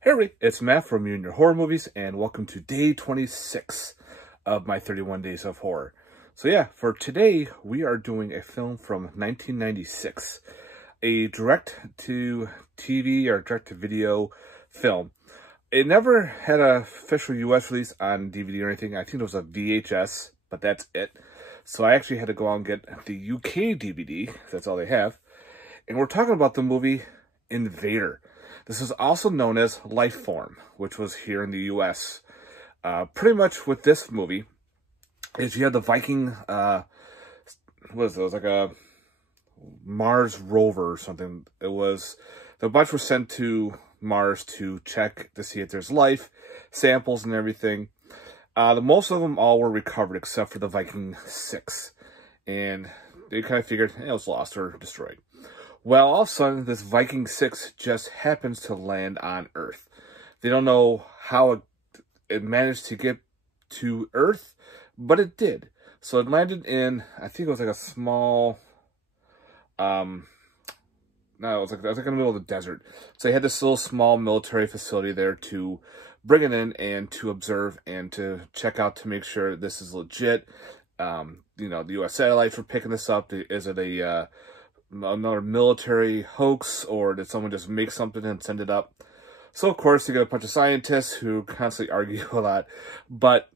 Hey everybody, it's Matt from You and Your Horror Movies, and welcome to day 26 of my 31 Days of Horror. So yeah, for today, we are doing a film from 1996, a direct-to-TV or direct-to-video film. It never had an official US release on DVD or anything. I think it was a VHS, but that's it. So I actually had to go out and get the UK DVD, that's all they have. And we're talking about the movie Invader. This is also known as Lifeform, which was here in the U.S. Pretty much with this movie is you had the Viking, what is it? It was like a Mars rover or something. It was, the bunch were sent to Mars to check to see if there's life, samples and everything. Most of them all were recovered except for the Viking 6. And they kind of figured it was lost or destroyed. Well, all of a sudden, this Viking 6 just happens to land on Earth. They don't know how it managed to get to Earth, but it did. So it landed in, I think it was like a small, no, it was like in the middle of the desert. So they had this little small military facility there to bring it in and to observe and to check out to make sure this is legit. You know, the U.S. satellites were picking this up. Is it another military hoax, or did someone just make something and send it up? So of course you get a bunch of scientists who constantly argue a lot, but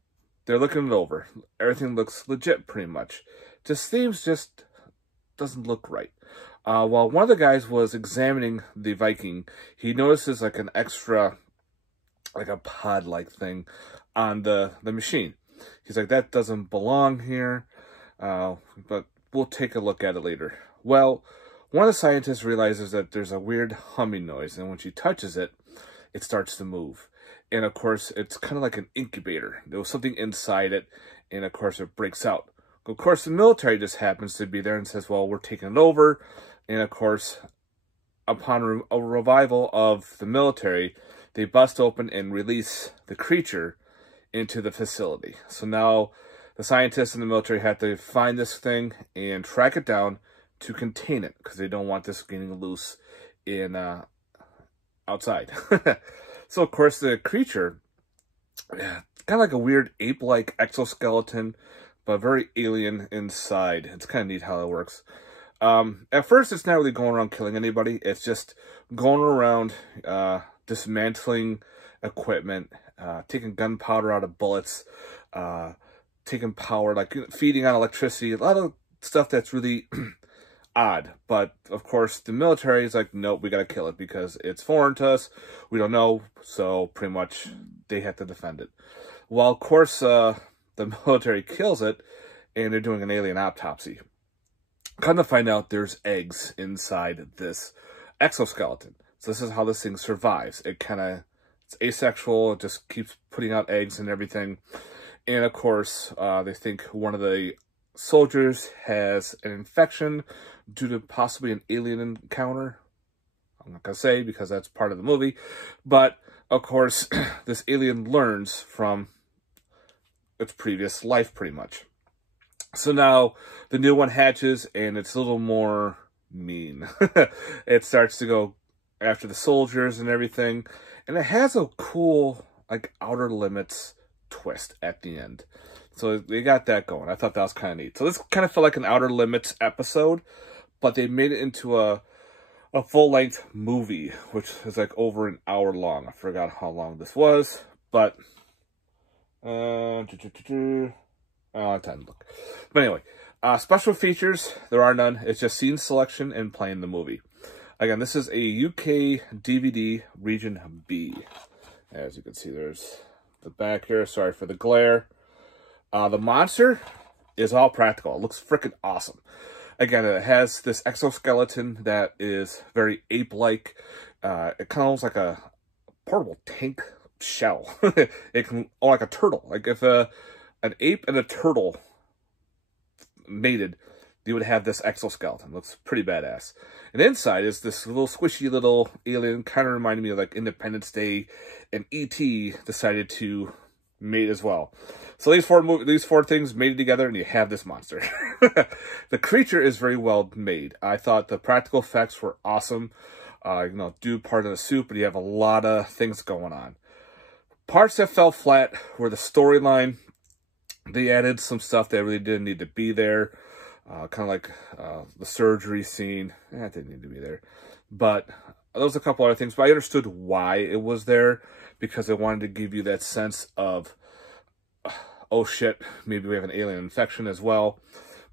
they're looking it over. Everything looks legit pretty much. Just doesn't look right. While one of the guys was examining the Viking, he notices like an extra, like a pod-like thing on the machine. He's like, that doesn't belong here, but we'll take a look at it later. Well, one of the scientists realizes that there's a weird humming noise, and when she touches it, it starts to move. And of course, it's kind of like an incubator. There was something inside it, and of course, it breaks out. Of course, the military just happens to be there and says, well, we're taking it over. And of course, upon a revival of the military, they bust open and release the creature into the facility. So now the scientists and the military have to find this thing and track it down to contain it, because they don't want this getting loose in outside. So of course the creature, it's kind of like a weird ape-like exoskeleton, but very alien inside. It's kind of neat how it works. At first it's not really going around killing anybody. It's just going around dismantling equipment, taking gunpowder out of bullets, taking power, like feeding on electricity, a lot of stuff that's really odd. But of course the military is like, nope, we gotta kill it because it's foreign to us, we don't know, so pretty much they have to defend it. Well, of course the military kills it and they're doing an alien autopsy. Kind of find out there's eggs inside this exoskeleton. So this is how this thing survives. It's asexual, it just keeps putting out eggs and everything. And of course they think one of the soldiers has an infection due to possibly an alien encounter. I'm not going to say because that's part of the movie. But, of course, this alien learns from its previous life, pretty much. So now the new one hatches, and it's a little more mean. It starts to go after the soldiers and everything. And it has a cool, like, Outer Limits twist at the end. So they got that going. I thought that was kind of neat. So this kind of felt like an Outer Limits episode, but they made it into a full-length movie, which is like over an hour long. I forgot how long this was, but I don't have time to look. But anyway, special features, there are none. It's just scene selection and playing the movie. Again, this is a UK DVD Region B. As you can see, there's the back here. Sorry for the glare. The monster is all practical. It looks freaking awesome. Again, it has this exoskeleton that is very ape-like. It kind of looks like a portable tank shell. It can, or like a turtle. Like if an ape and a turtle mated, you would have this exoskeleton. It looks pretty badass. And inside is this little squishy little alien, kind of reminding me of like Independence Day, and E.T. decided to mate as well. So these four things mated together, and you have this monster. The creature is very well made. I thought the practical effects were awesome. do part of the suit, but you have a lot of things going on. Parts that fell flat were the storyline. They added some stuff that really didn't need to be there. Kind of like the surgery scene. It didn't need to be there. But there was a couple other things. But I understood why it was there. Because I wanted to give you that sense of, oh shit, maybe we have an alien infection as well.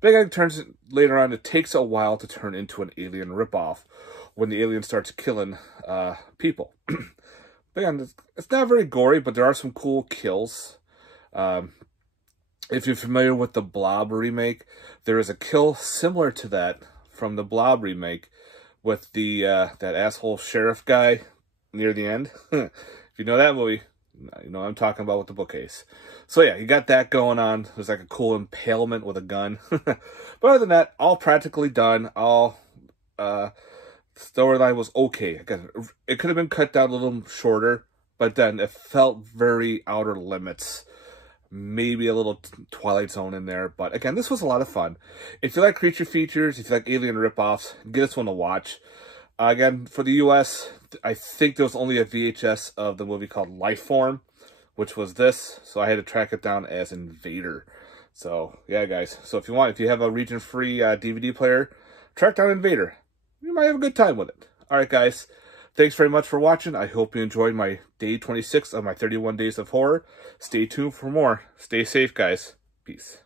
But again, it turns later on, it takes a while to turn into an alien ripoff when the alien starts killing people. But again, it's not very gory, but there are some cool kills. If you're familiar with the Blob remake, there is a kill similar to that from the Blob remake with the that asshole sheriff guy near the end. If you know that movie, you know what I'm talking about with the bookcase. So yeah, you got that going on. There's like a cool impalement with a gun. But other than that, all practically done. All storyline was okay. Again, it could have been cut down a little shorter, but then it felt very Outer Limits. Maybe a little Twilight Zone in there. But again, this was a lot of fun. If you like creature features, if you like alien ripoffs, get this one to watch. Again, for the US, I think there was only a VHS of the movie called Lifeform, which was this. So I had to track it down as Invader. So yeah, guys. So if you have a region-free DVD player, track down Invader. You might have a good time with it. All right, guys. Thanks very much for watching. I hope you enjoyed my day 26 of my 31 days of horror. Stay tuned for more. Stay safe, guys. Peace.